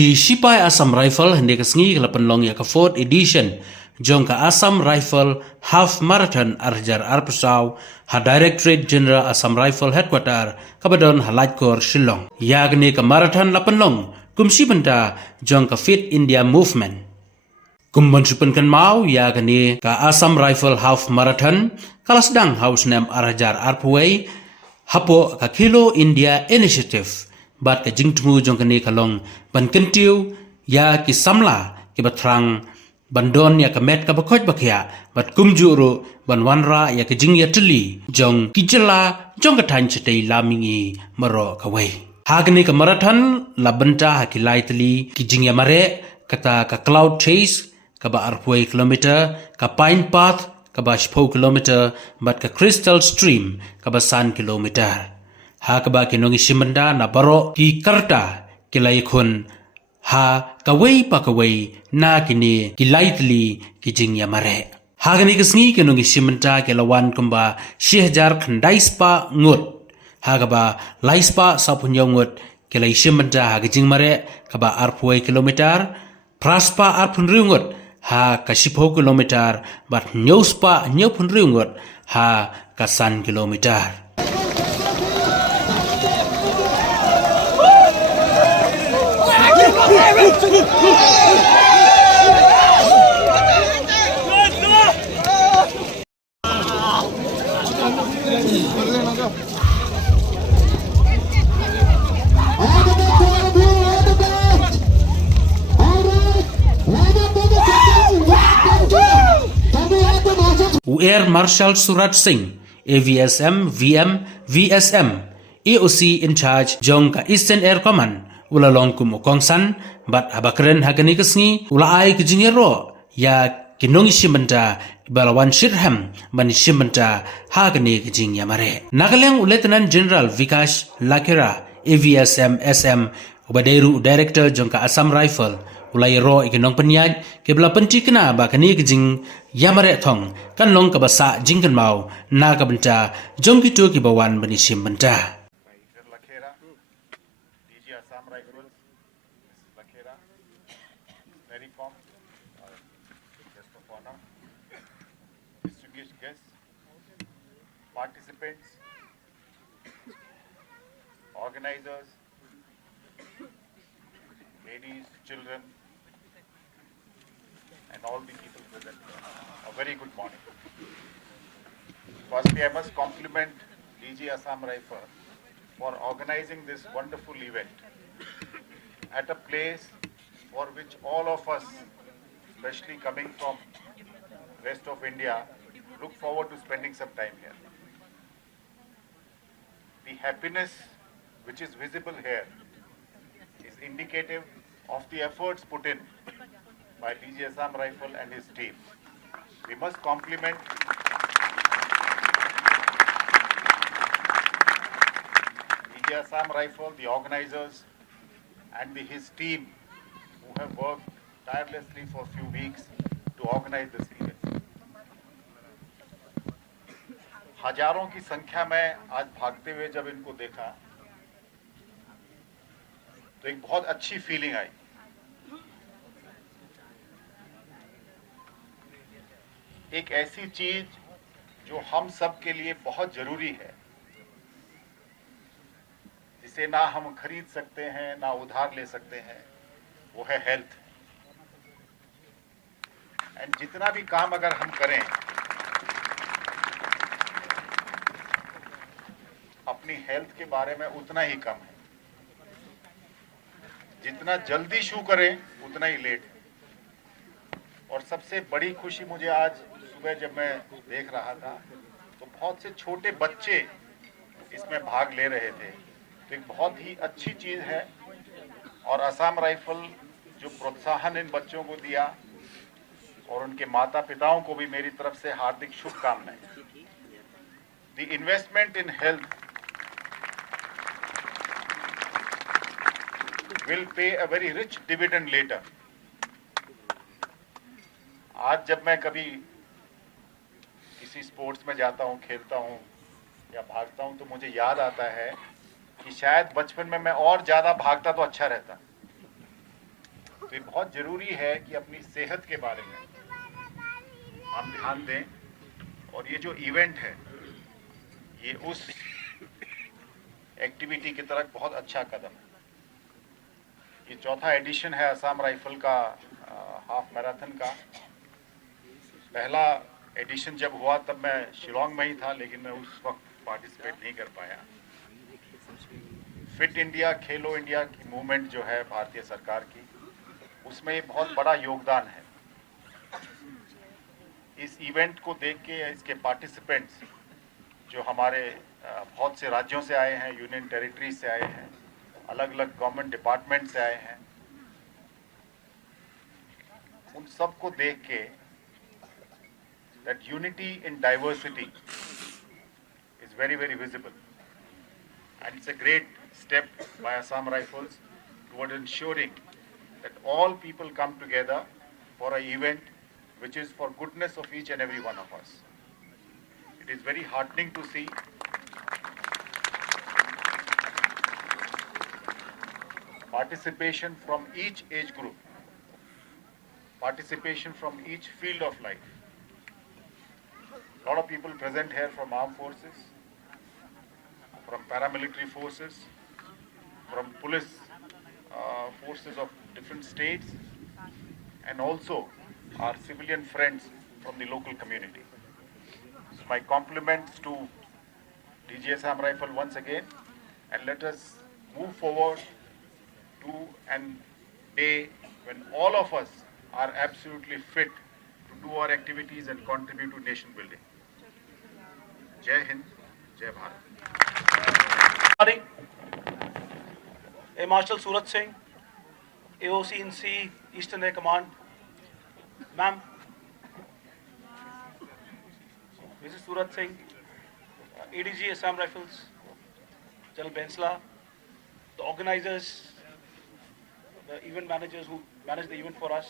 Ki Sipai Assam Rifle hende kesengi ke penlong ya ke 4th edition jong ke Assam Rifle Half Marathon arjar arpesau ha Directorate General Assam Rifle Headquarter kabadon halaj kor Shillong ya gene ke marathon la penlong kumsi benda jong ke Fit India Movement kumbon supenkan mau ya gene ke Assam Rifle Half Marathon kala sedang haus nem arjar arpway hapo ka Kilo India Initiative bat ka jingtmu jong kene kalong ban kentiu ya ki samla ki batrang bandon ya ka met ka bakoj bakya bat kumjuru ban wanra ya ki jing ya teli jong ki jela jong ka tan chitei lamingi maro ka wei hagne ka marathon la banta ha ki lai teli ki jing ya mare kata ka cloud chase ka ba arpoi kilometer ka pine path ka ba 10 kilometer bat ka crystal stream ka ba san kilometer ha ka ba kinongi simanda na baro ki karta kilai khun ha kawei pa kawei na kini kilaitli kijing ya mare ha gani kisngi kinongi simanda kilawan kumba 1000 khandai spa ngut ha ka ba laispa sapunyo ngut kilai simanda ha kijing mare ka ba arpoi kilometer praspa arpun riungut ha ka 10 kilometer bat nyospa nyopun riungut ha ka san kilometer Air Marshal Surat Singh, AVSM, VM, VSM, AOC in charge Jong Eastern Air Command, ulalong kumukongsan, bat habakren hagani kesni, ulai kejingero, ya kinongi simenta, balawan shirham, bani simenta, hagani kejing yamare. Nagalang Lieutenant General Vikash Lakera, AVSM, SM, Ubadairu Director Jongka Assam Rifle, ulai ro ikinong penyaj kebla penti kena ba kani kijing yamare thong kan long ka basa jingkan mau na ka benta jong kitu ki bawan bani sim benta Lakera, DG Assam Rifles, Lakera, Mericom, guest of honor, distinguished guests, participants, organizers, ladies, children, and all the people present. A very good morning. Firstly, I must compliment DG Assam Rifle for organizing this wonderful event at a place for which all of us, especially coming from rest of India, look forward to spending some time here. The happiness which is visible here is indicative of the efforts put in by DG Assam Rifle and his team. We must compliment DG Assam Rifle, the organizers, and his team who have worked tirelessly for a few weeks to organize this event. हजारों की संख्या में आज भागते हुए जब इनको देखा तो एक बहुत अच्छी फीलिंग आई। एक ऐसी चीज जो हम सब के लिए बहुत जरूरी है, जिसे ना हम खरीद सकते हैं ना उधार ले सकते हैं, वो है हेल्थ। एंड जितना भी काम अगर हम करें अपनी हेल्थ के बारे में उतना ही कम है। जितना जल्दी शुरू करें उतना ही लेट है। और सबसे बड़ी खुशी मुझे आज सुबह जब मैं देख रहा था तो बहुत से छोटे बच्चे इसमें भाग ले रहे थे, तो एक बहुत ही अच्छी चीज है। और असम राइफल जो प्रोत्साहन इन बच्चों को दिया और उनके माता पिताओं को भी मेरी तरफ से हार्दिक शुभकामनाएं। The investment in health will pay a very rich dividend later. आज जब मैं कभी किसी स्पोर्ट्स में जाता हूँ, खेलता हूँ या भागता हूँ तो मुझे याद आता है कि शायद बचपन में मैं और ज्यादा भागता तो अच्छा रहता, तो ये बहुत ज़रूरी है कि अपनी सेहत के बारे में हम ध्यान दें। और ये जो इवेंट है ये उस एक्टिविटी की तरफ बहुत अच्छा कदम है। ये चौथा एडिशन है असम राइफल का हाफ मैराथन का। पहला एडिशन जब हुआ तब मैं शिलोंग में ही था, लेकिन मैं उस वक्त पार्टिसिपेट नहीं कर पाया। फिट इंडिया खेलो इंडिया की मूवमेंट जो है भारतीय सरकार की, उसमें ये बहुत बड़ा योगदान है। इस इवेंट को देख के इसके पार्टिसिपेंट्स जो हमारे बहुत से राज्यों से आए हैं, यूनियन टेरिटरी से आए हैं, अलग अलग गवर्नमेंट डिपार्टमेंट से आए हैं, उन सब को देख के that unity in diversity is very, very visible. And it's a great step by Assam Rifles toward ensuring that all people come together for an event which is for goodness of each and every one of us. It is very heartening to see participation from each age group, participation from each field of life. A lot of people present here from armed forces, from paramilitary forces, from police forces of different states, and also our civilian friends from the local community. So my compliments to DG Assam Rifle once again, and let us move forward to a day when all of us are absolutely fit to do our activities and contribute to nation building. Jai Hind, Jai Bharat. Air Marshal Surat Singh, AOC in C, Eastern Air Command. Ma'am, Mrs. Surat Singh, ADG Assam Rifles, General Bensla, the organizers, the event managers who manage the event for us,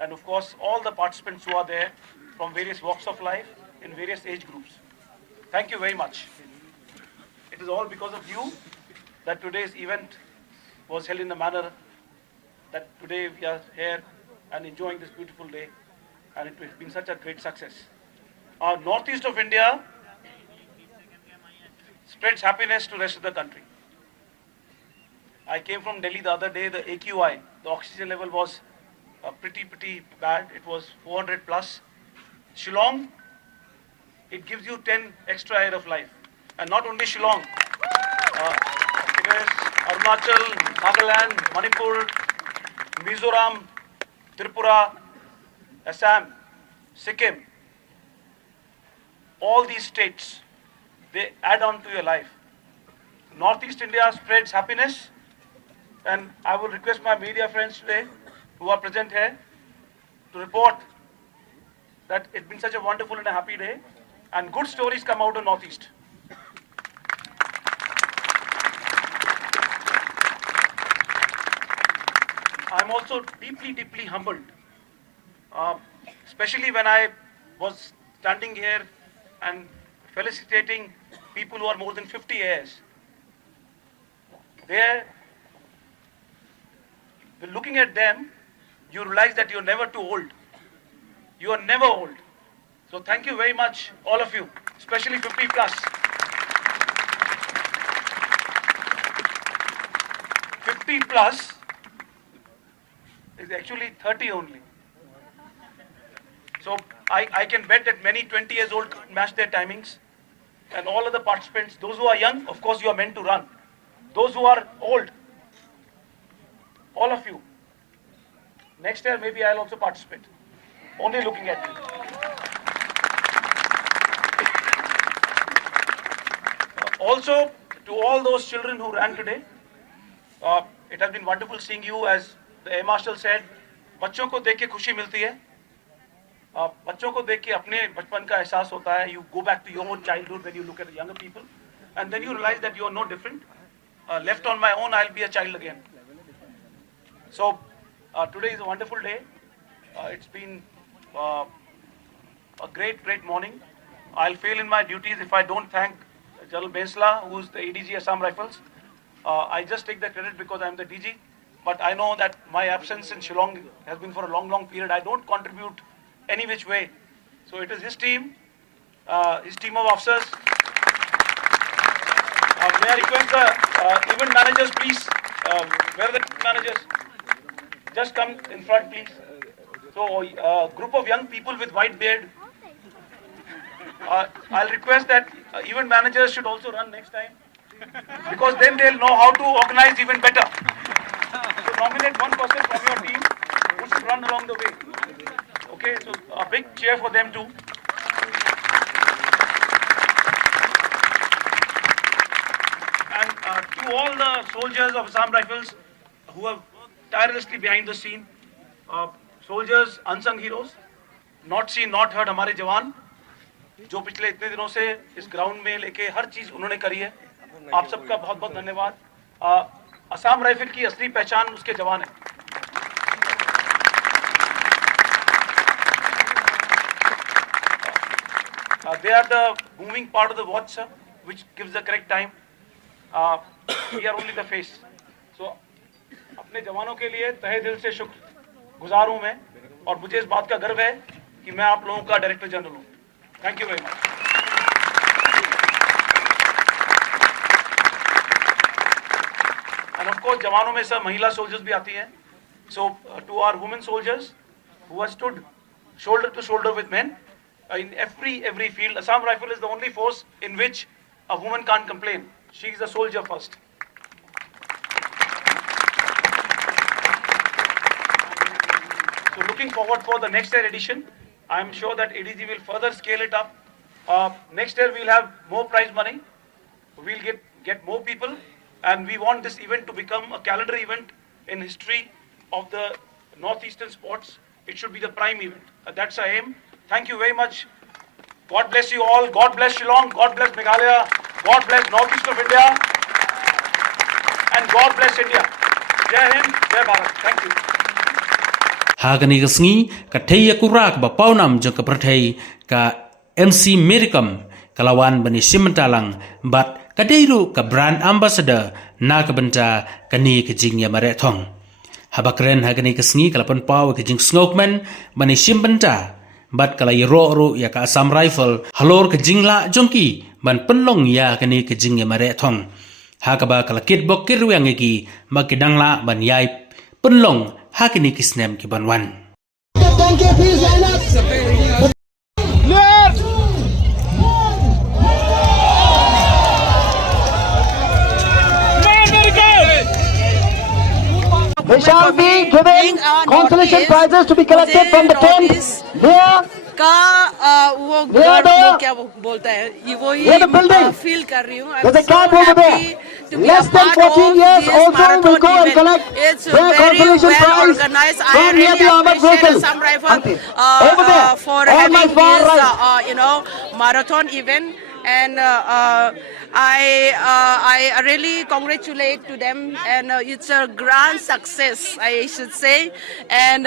and of course all the participants who are there from various walks of life in various age groups. Thank you very much. It is all because of you that today's event was held in a manner that today we are here and enjoying this beautiful day, and it has been such a great success. Our northeast of India spreads happiness to the rest of the country. I came from Delhi the other day. The AQI, the oxygen level was pretty bad. It was 400 plus. Shillong, it gives you 10 extra year of life. And not only Shillong, it is Arunachal, Nagaland, Manipur, Mizoram, Tripura, Assam, Sikkim. All these states, they add on to your life. Northeast India spreads happiness, and I would request my media friends today who are present here to report that it's been such a wonderful and a happy day, and good stories come out of Northeast. I'm also deeply humbled, especially when I was standing here and felicitating people who are more than 50 years. Looking at them, you realize that you're never too old. You are never old. So thank you very much, all of you, especially 50 plus. 50 plus is actually 30 only. So I can bet that many 20 years old match their timings, and all of the participants, those who are young, of course you are meant to run. Those who are old, all of you, next year maybe I'll also participate. Only looking at you. Also, to all those children who ran today, it has been wonderful seeing you. As the Air Marshal said, बच्चों को देख के खुशी मिलती है, बच्चों को देख के अपने बचपन का एहसास होता है. You go back to your own childhood when you look at the younger people, and then you realize that you are no different. Left on my own, I'll be a child again. So today is a wonderful day. It's been a great morning. I'll fail in my duties if I don't thank General Bensla, who's the ADG Assam Rifles. I just take the credit because I'm the DG, but I know that my absence in Shillong has been for a long, long period. I don't contribute any which way. So it is his team of officers. May I request the event managers, please? Where are the managers? Just come in front, please. So, group of young people with white beard. I'll request that event managers should also run next time, because then they'll know how to organize even better. So nominate one person from your team who should run along the way. Okay, so a big cheer for them too. And to all the soldiers of Assam Rifles who are tirelessly behind the scene, soldiers, unsung heroes, not seen, not heard, हमारे जवान जो पिछले इतने दिनों से इस ground में लेके हर चीज उन्होंने करी है, आप सबका बहुत बहुत धन्यवाद। असम राइफल की असली पहचान उसके जवान है। They are the moving part of the watch, sir, which gives the correct time. We are only the face. So अपने जवानों के लिए तहे दिल से शुक्र गुजार हूं मैं, और मुझे इस बात का गर्व है कि मैं आप लोगों का डायरेक्टर जनरल हूं। Thank you very much. And of course, जवानों में सब महिला soldiers भी आती हैं. So to our women soldiers who have stood shoulder to shoulder with men in every field, Assam Rifle is the only force in which a woman can't complain. She is a soldier first. So looking forward for the next year edition. I am sure that ADG will further scale it up. Next year we'll have more prize money. We'll get more people, and we want this event to become a calendar event in history of the northeastern sports. It should be the prime event. That's our aim. Thank you very much. God bless you all. God bless Shillong. God bless Meghalaya. God bless northeast of India. And God bless India. Jai Hind, Jai Bharat. Thank you. Hagani kasngi kathaya kurak ba paunam jang kaprathai ka MC Merikam kalawan bani simantalang bat kadeiru ka brand ambassador na kabenta kani kejingnya marethong habakren hagani kasngi kalapan pau kejing snokman bani simbenta bat kalai ro ya ka Assam Rifle halor kejingla jongki ban penlong ya kani kejingnya marethong hakaba kalakit bokir yang egi makidangla ban yai penlong hakini kisnem kibanwan. Thank you, please line up. They shall be given consolation prizes to be collected from the tent. There. का वो क्या बोलता है ये वही feel कर रही हूँ Less than 14 years also will go and collect their consolation prize from near the armored vehicle. Over there, for having this marathon event, and I really congratulate to them, and it's a grand success, I should say. And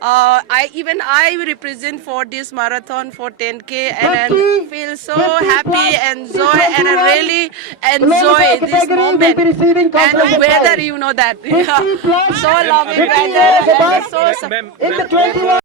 I represent for this marathon for 10K, and I feel so happy and joy, and I really enjoy this moment. And weather, you know that, so lovely weather, and so. in the 21